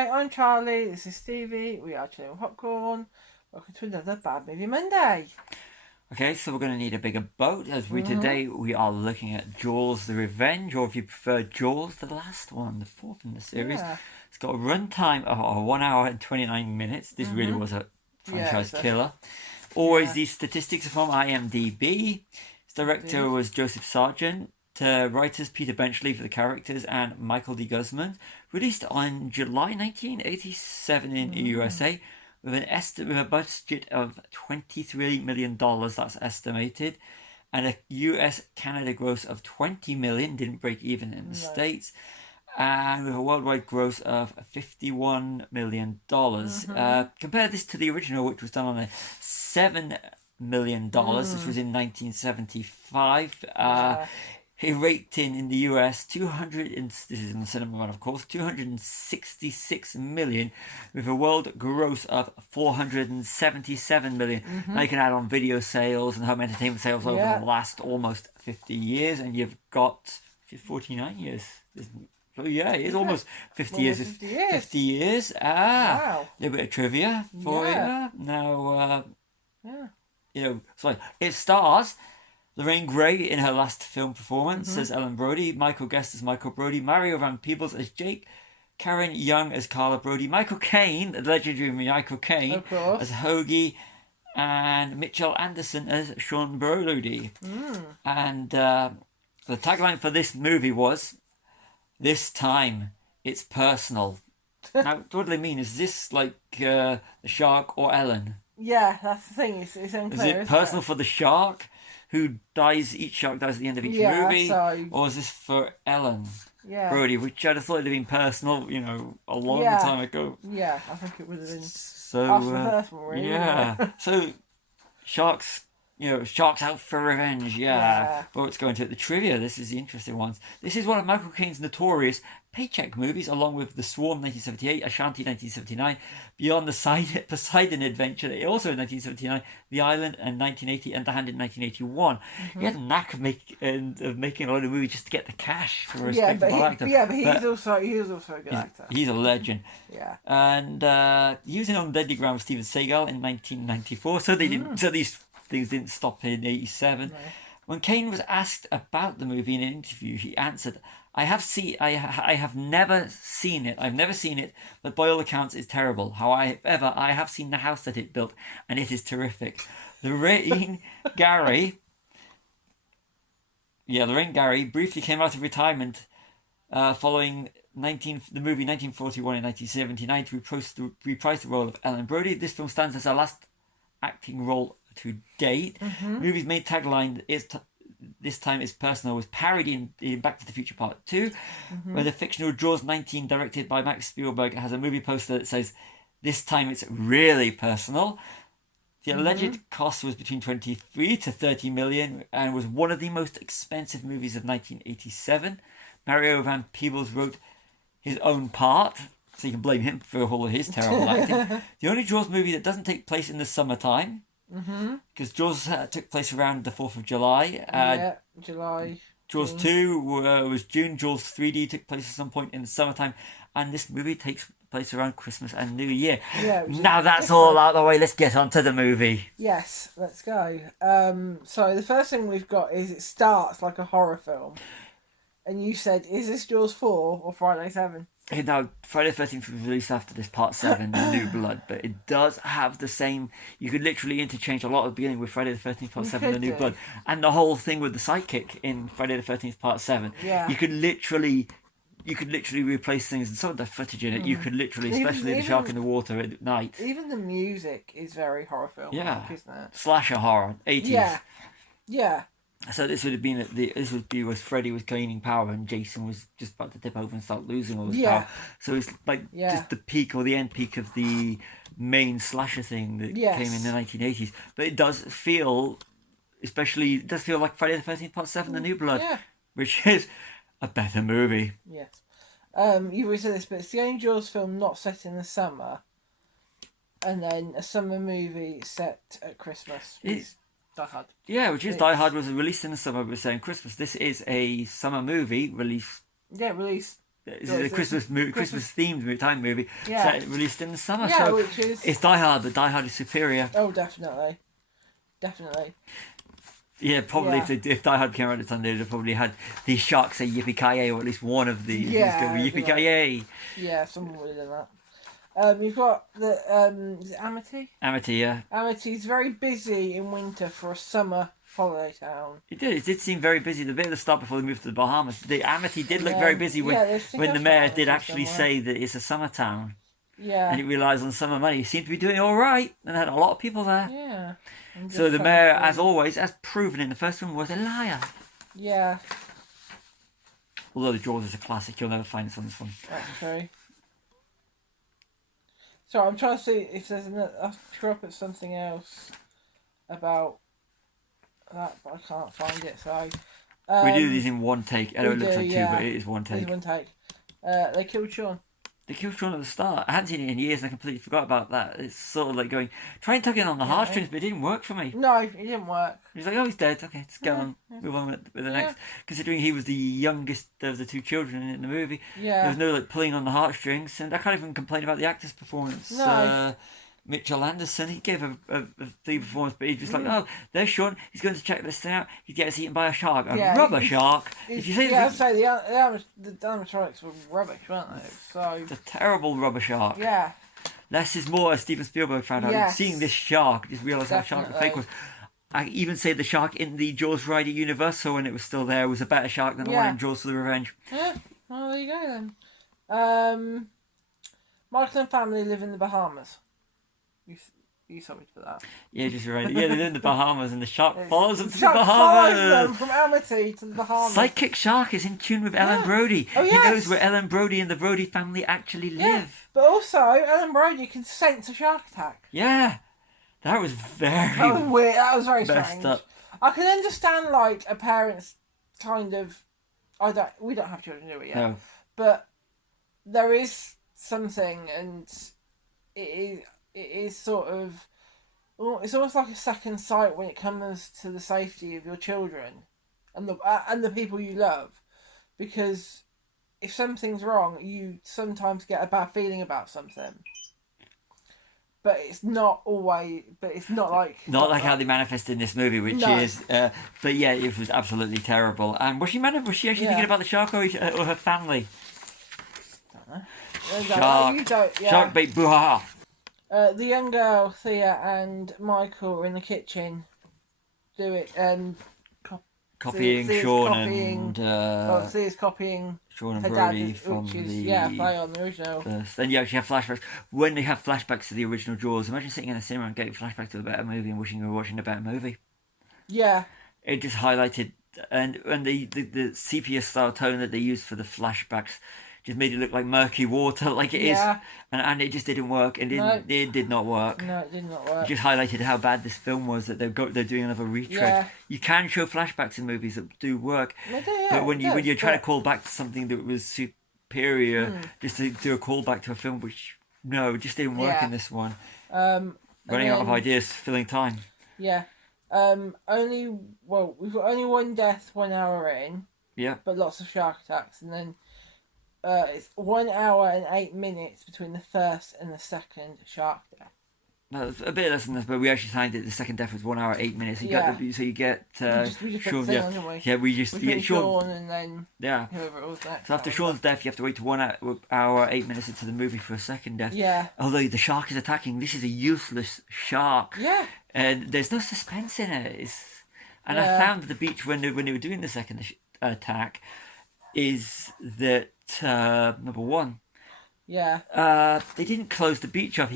Hi, I'm Charlie. This is Stevie. We are Chilling with Popcorn. Welcome to another Bad Movie Monday. Okay, so we're going to need a bigger boat as today we are looking at Jaws the Revenge, or if you prefer, Jaws the last one, the fourth in the series. Yeah. It's got a runtime of 1 hour and 29 minutes. This really was a franchise killer. Always these statistics are from IMDb. Its director was Joseph Sargent. Writers Peter Benchley for the characters and Michael D. Guzman. Released on July 1987 in the USA with a budget of $23 million. That's estimated, and a US Canada gross of $20 million. Didn't break even in the States. And with a worldwide gross of $51 million. Compare this to the original, which was done on a $7 million, which was in 1975. It raked in the US 200, this is in the cinema one, of course, 266 million, with a world gross of 477 million. Now you can add on video sales and home entertainment sales over the last almost 50 years, and you've got 49 years. So yeah, it is almost 50 years. 50 years. Wow. A little bit of trivia for you. Now, sorry, it stars Lorraine Gray in her last film performance as Ellen Brody, Michael Guest as Michael Brody, Mario Van Peebles as Jake, Karen Young as Carla Brody, Michael Caine, the legendary Michael Caine, as Hoagie, and Mitchell Anderson as Sean Brody. And the tagline for this movie was, "This time it's personal." Now, what do they mean? Is this like the shark or Ellen? Yeah, that's the thing. It's unclear. Is it personal for the shark, who dies? Each shark dies at the end of each movie, or is this for Ellen Brody, which I'd have thought it'd have been personal, a long time ago. Yeah, I think it would have been. So after the first one, really. Yeah. So sharks. Sharks Out for Revenge, But let's go into the trivia. This is the interesting ones. This is one of Michael Caine's notorious paycheck movies, along with The Swarm 1978, Ashanti 1979, Beyond the Poseidon Adventure, also in 1979, The Island in 1980, and The Hand in 1981. He had a knack of making a lot of movies just to get the cash for a respectable actor. But he was also a good actor. He's a legend. Yeah. And he was in On Deadly Ground with Steven Seagal in 1994, so they didn't. So these things didn't stop in 87. No. When Caine was asked about the movie in an interview, he answered, I have never seen it. I've never seen it, but by all accounts it's terrible. However, I have seen the house that it built, and it is terrific. Lorraine Gary briefly came out of retirement following the movie 1941 and 1979 to reprise the role of Ellen Brody. This film stands as her last acting role to date. Movie's main tagline is "This time it's personal" was parodied in Back to the Future Part 2, where the fictional Jaws 19, directed by Max Spielberg, has a movie poster that says "This time it's really personal." The alleged cost was between 23 to 30 million and was one of the most expensive movies of 1987. Mario Van Peebles wrote his own part, so you can blame him for all of his terrible acting. The only Jaws movie that doesn't take place in the summertime, because Jaws took place around the 4th of July. July. Jaws 2 was June. Jaws 3D took place at some point in the summertime. And this movie takes place around Christmas and New Year. Yeah, now that's all out of the way, let's get on to the movie. Yes, let's go. So the first thing we've got is it starts like a horror film. And you said, is this Jaws 4 or Friday 7? Now, Friday the 13th was released after this Part 7, The New Blood, but it does have the same... You could literally interchange a lot of the beginning with Friday the 13th Part 7, The New Blood, and the whole thing with the sidekick in Friday the 13th Part 7. Yeah. You could literally replace things, and some of the footage in it, you could literally, especially the shark in the water at night. Even the music is very horror film, isn't it? Slasher horror, 80s. Yeah. So this would be where Freddy was gaining power and Jason was just about to tip over and start losing all his power. So it's like just the peak or the end peak of the main slasher thing that came in the 1980s. But it does feel like Friday the 13th Part 7, The New Blood, which is a better movie. Yes. You always say this, but it's the only Jaws film not set in the summer, and then a summer movie set at Christmas. Die Hard. Yeah, which is Die Hard was released in the summer, but saying Christmas. This is a summer movie released. Yeah, released This is a Christmas themed time movie. Yeah. Set, released in the summer. Yeah, so which is... it's Die Hard, but Die Hard is superior. Oh, definitely. Definitely. Yeah, probably Yeah. if Die Hard came out at Sunday, they'd probably had the sharks say yippee-ki-yay, or at least one of these. Yeah, Yippee-ki-yay. Yeah, someone would have done that. You've got the is it Amity? Amity, yeah. Amity's very busy in winter for a summer holiday town. It did seem very busy. The bit at the start before they moved to the Bahamas, the Amity did look very busy when the mayor did actually say that it's a summer town. Yeah. And it relies on summer money. He seemed to be doing all right, and had a lot of people there. Yeah. So the mayor, as always, as proven in the first one, was a liar. Yeah. Although the Jaws is a classic, you'll never find this on this one. That's true. So I'm trying to see if there's another. I'll throw up at something else about that, but I can't find it. So we do these in one take. I know it looks like two, but it is one take. It is one take. They killed Sean. They killed Sean at the start. I hadn't seen it in years, and I completely forgot about that. It's sort of like going, try and tug in on the heartstrings, but it didn't work for me. No, it didn't work. He's like, oh, he's dead. Okay, let's go on. Move on with the next. Considering he was the youngest of the two children in the movie, there was no like pulling on the heartstrings, and I can't even complain about the actor's performance. No. Mitchell Anderson, he gave a theme performance, but he's just like, oh, there's Sean. He's going to check this thing out. He gets eaten by a shark, rubber shark. If you say I'd say the animatronics were rubbish, weren't they? So it's a terrible rubber shark. Yeah. Less is more, as Steven Spielberg found out. Seeing this shark, just realised how shark the fake was. I even say the shark in the Jaws Rider universe, so when it was still there, was a better shark than the one in Jaws for the Revenge. Yeah, well, there you go then. Michael and family live in the Bahamas. You told me to put that. Yeah, just right. Yeah, they live in the Bahamas, and the shark follows them to the Follows Bahamas. them from Amity to the Bahamas. Sidekick Shark is in tune with Ellen Brody. Oh, He yes. knows where Ellen Brody and the Brody family actually live. But also, Ellen Brody can sense a shark attack. Yeah, that was very. That was weird. That was very messed strange. up. I can understand like a parent's kind of. We don't have children, do we? Yet? No. But there is something, and it is sort of. It's almost like a second sight when it comes to the safety of your children, and the people you love, because if something's wrong, you sometimes get a bad feeling about something. But it's not always. But it's not like. Not like how they manifest in this movie, which is. But yeah, it was absolutely terrible. And was she actually thinking about the shark or her family? I don't know. Shark bait, boo-ha-ha. The young girl, Thea, and Michael are in the kitchen. Copying Sean and. Thea's copying. Sean and her Brody dad, from which is, the. play on the original. First. Then you actually have flashbacks. When they have flashbacks to the original Jaws, imagine sitting in a cinema and getting flashbacks to a better movie and wishing you were watching a better movie. Yeah. It just highlighted. And the sepia style tone that they used for the flashbacks just made it look like murky water, like it is, and it just didn't work. It did not work. No, it did not work. It just highlighted how bad this film was, that they're doing another retread. Yeah. You can show flashbacks in movies that do work, but when you're trying to call back to something that was superior, just to do a callback to a film which just didn't work in this one. Running out of ideas, filling time. Yeah. We've got only one death 1 hour in. Yeah. But lots of shark attacks, and then it's 1 hour and 8 minutes between the first and the second shark death. No, it's a bit less than this, but we actually timed it. The second death was 1 hour 8 minutes. You get we just Sean. We Sean. Sean and then whoever it was next. So after Sean's death, you have to wait to 1 hour 8 minutes into the movie for a second death. Yeah. Although the shark is attacking, this is a useless shark. Yeah. And there's no suspense in it. I found at the beach when they were doing the second attack, is that number one. Yeah. They didn't close the beach off.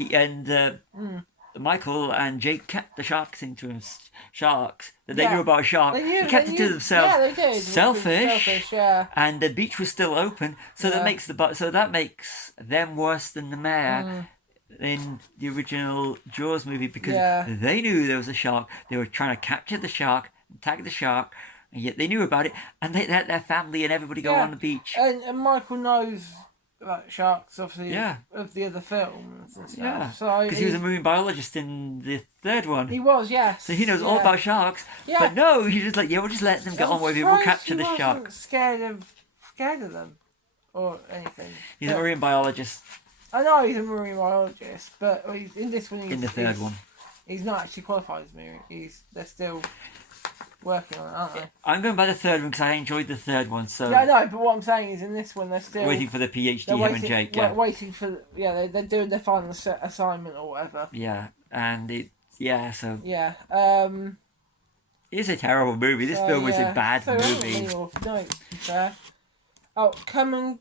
Michael and Jake kept the sharks into sharks that they knew about a shark. They kept it to themselves. Yeah, they did. Selfish. Yeah. And the beach was still open, so that makes them worse than the mayor in the original Jaws movie, because they knew there was a shark. They were trying to capture the shark, attack the shark, and yet they knew about it, and they let their family and everybody go on the beach. And Michael knows about sharks, obviously, of the other films and stuff. Yeah, so because he was a marine biologist in the third one. He was, yes. So he knows all about sharks. Yeah. But no, he's just like, we'll just let them get on with it. We'll capture the shark. Scared of them. or anything. He's a marine biologist. I know he's a marine biologist, but in this one, In the third one, he's not actually qualified as marine. They're still working on it, aren't they? I'm going by the third one because I enjoyed the third one. So yeah, I know. But what I'm saying is, in this one, they're still waiting for the PhD. they're Him and Jake. Yeah, waiting for they're doing their final assignment or whatever. Yeah, and so Yeah. It's a terrible movie. This film was a bad movie. No, to be fair. Oh, come and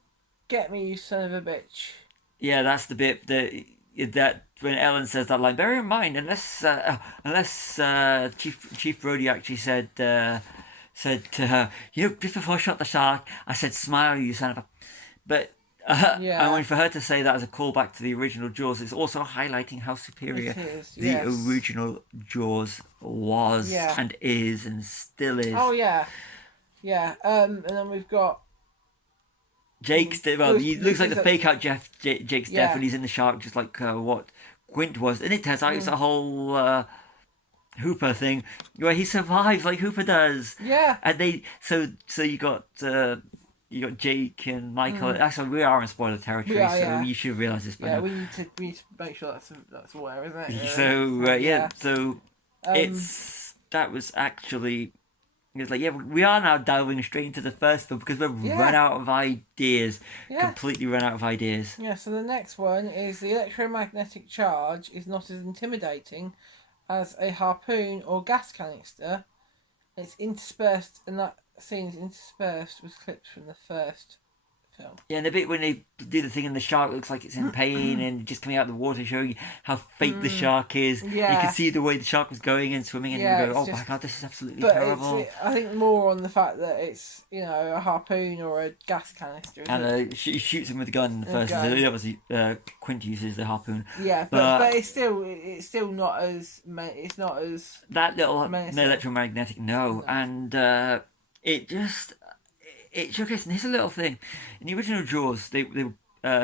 get me, you son of a bitch. Yeah, that's the bit that when Ellen says that line. Bear in mind, unless Chief Brody actually said to her, just before I shot the shark, I said, "Smile, you son of a." But and for her to say that as a callback to the original Jaws, it's also highlighting how superior the original Jaws was and is and still is. Oh yeah, yeah. And then we've got Jake's death. Well, he looks like the fake out Jake's death when he's in the shark, just like what Quint was. And it turns out it's a whole Hooper thing where he survives like Hooper does. Yeah. And so you got Jake and Michael. Actually, we are in spoiler territory, so you should realise this. Yeah, we need to make sure that's aware, isn't it? So that was actually. It's like, we are now delving straight into the first film because we've run out of ideas. Yeah. Completely run out of ideas. Yeah, so the next one is the electromagnetic charge is not as intimidating as a harpoon or gas canister. It's interspersed, and that scene is interspersed with clips from the first film. Yeah, and the bit when they do the thing and the shark looks like it's in pain and just coming out of the water, showing you how fake the shark is. Yeah. You can see the way the shark was going and swimming, and you go, "Oh my god, this is absolutely terrible." I think more on the fact that it's a harpoon or a gas canister. And he shoots him with a gun in the first. So obviously, Quint uses the harpoon. Yeah, but it's still not as that little electromagnetic. No, and it just. It showcased, and here's a little thing. In the original Jaws, they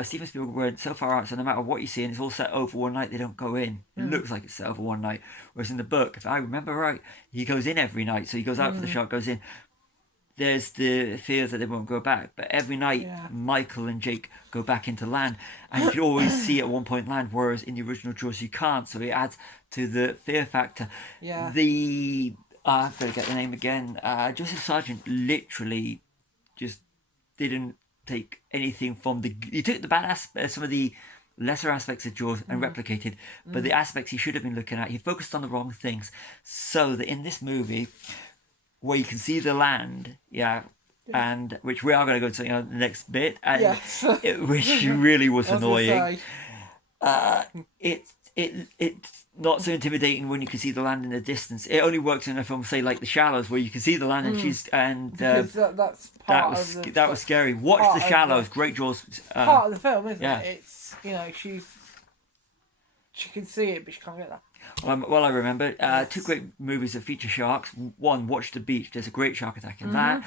Steven Spielberg went so far out, so no matter what you see, and it's all set over one night, they don't go in. It looks like it's set over one night. Whereas in the book, if I remember right, he goes in every night. So he goes out for the shark, goes in. There's the fear that they won't go back. But every night, Michael and Jake go back into land. And you can always see at one point land, whereas in the original Jaws, you can't. So it adds to the fear factor. Yeah. I've got to get the name again. Joseph Sargent literally just didn't take anything from he took the bad aspects, some of the lesser aspects of Jaws and replicated, but the aspects he should have been looking at, he focused on the wrong things. So that in this movie, where you can see the land, and which we are going to go to the next bit, and which really was annoying. It's not so intimidating when you can see the land in the distance. It only works in a film, say like The Shallows, where you can see the land and that was scary. Watch The Shallows, great Jaws. Part of the film, isn't it? It's she can see it, but she can't get that. Well, I remember two great movies that feature sharks. One, Watch the Beach. There's a great shark attack in that.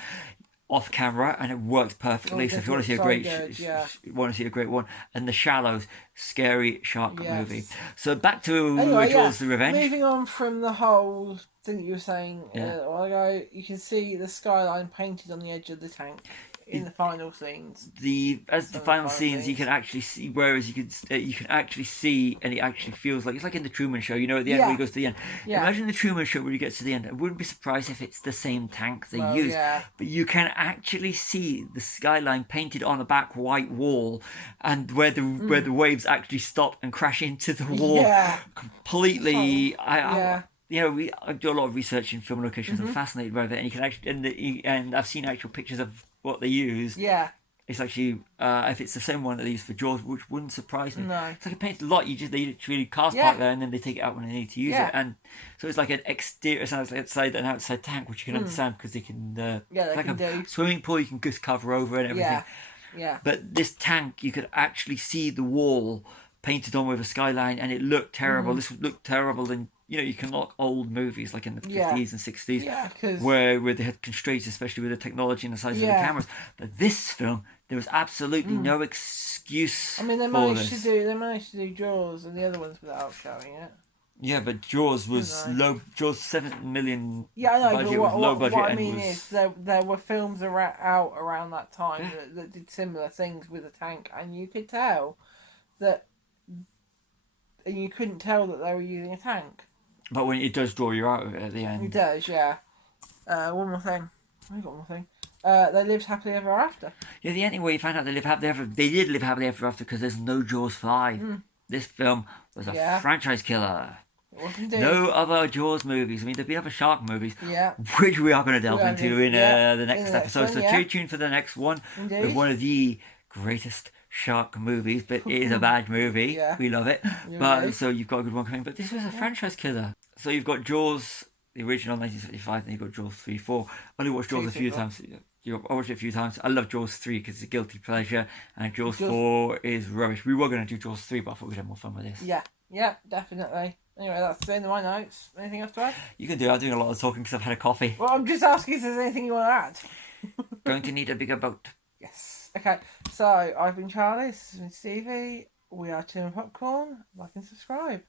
Off camera, and it works perfectly. So if you want to see a great one, and The Shallows, scary shark movie. So back to Jaws: The Revenge. Moving on from the whole thing that you were saying a while ago, you can see the skyline painted on the edge of the tank in the final scenes. The final scenes, you can actually see, whereas you can actually see, and it actually feels like it's like in the Truman Show. At the end where he goes to the end. Yeah. Imagine the Truman Show when he gets to the end. I wouldn't be surprised if it's the same tank they use. Yeah. But you can actually see the skyline painted on a back white wall, and where the waves actually stop and crash into the wall completely. I do a lot of research in film locations. I'm fascinated by it, and you can actually and I've seen actual pictures of what they use. Yeah. It's actually if it's the same one that they use for Jaws, which wouldn't surprise me. No. It's like a painted lot. They literally cast park there, and then they take it out when they need to use it, and so it's like an exterior, outside and outside tank, which you can understand because they can. Swimming pool you can just cover over and everything. Yeah. But this tank, you could actually see the wall painted on with a skyline, and it looked terrible. This would look terrible than. You can look old movies like in the 50s and 60s where they had constraints, especially with the technology and the size of the cameras. But this film, there was absolutely no excuse. I mean, they managed to do Jaws and the other ones without showing it. Yeah, but Jaws was Didn't they? low. Jaws 7 million Yeah, I know, budget but was low budget what I and mean was is there were films out around that time yeah. that did similar things with a tank, and you could tell that, and you couldn't tell that they were using a tank. But when it does draw you out of it at the It end. does, yeah. One more thing. I got one more thing. They lived happily ever after. Yeah, the ending where you find out they did live happily ever after because there's no Jaws 5. This film was a Yeah. franchise killer. It was indeed. No other Jaws movies. I mean, there've been other shark movies, Yeah. which we are going to delve are, into in yeah, the next in the next episode. one, So yeah. stay tuned for the next one Indeed. with one of the greatest shark movies, but it is a bad movie. Yeah. We love it. You But do. so you've got a good one coming. But this was a franchise killer. So you've got Jaws, the original 1975, and you've got Jaws 3, 4. I only watched Jaws a few times. I watched it a few times. I love Jaws 3 because it's a guilty pleasure, and Jaws 4 is rubbish. We were going to do Jaws 3, but I thought we'd have more fun with this. Yeah, definitely. Anyway, that's the end of my notes. Anything else to add? You can do it. I'm doing a lot of talking because I've had a coffee. Well, I'm just asking if there's anything you want to add. Going to need a bigger boat. Yes. Okay, so I've been Charlie, this has been Stevie. We are Tim and Popcorn. Like and subscribe.